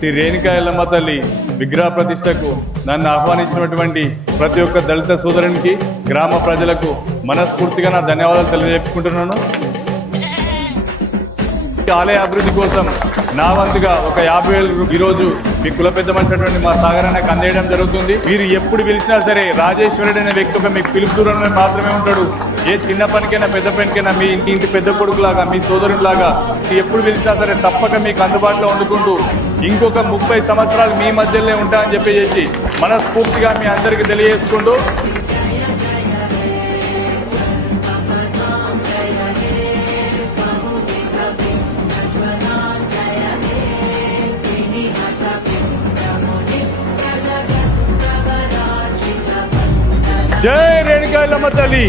శ్రీ రేణుకా ఎల్లమ్మ తల్లి విగ్రహ ప్రతిష్టకు నన్ను ఆహ్వానించినటువంటి ప్రతి ఒక్క దళిత సోదరునికి, గ్రామ ప్రజలకు మనస్ఫూర్తిగా నా ధన్యవాదాలు తెలియజేసుకుంటున్నాను. ఆలయ అభివృద్ధి కోసం నా వంతుగా ఒక 50,000 ఈరోజు మీ కుల పెద్ద మనిషి మా సాగరానికి అందేయడం జరుగుతుంది. మీరు ఎప్పుడు పిలిచినా సరే రాజేశ్వరుడు అనే వ్యక్తి ఒక మీకు పిలుపుతూనే మాత్రమే ఉంటాడు. ఏ చిన్న పనికైనా పెద్ద పనికైనా మీ ఇంటి పెద్ద కొడుకులాగా, మీ సోదరులాగా ఎప్పుడు పిలిచినా సరే తప్పక మీకు అందుబాటులో వండుకుంటూ ఇంకొక 30 సంవత్సరాలు మీ మధ్యలోనే ఉంటా అని చెప్పేసి మనస్ఫూర్తిగా మీ అందరికీ తెలియజేసుకుంటూ జై రేణుకా ఎల్లమ్మ తల్లి.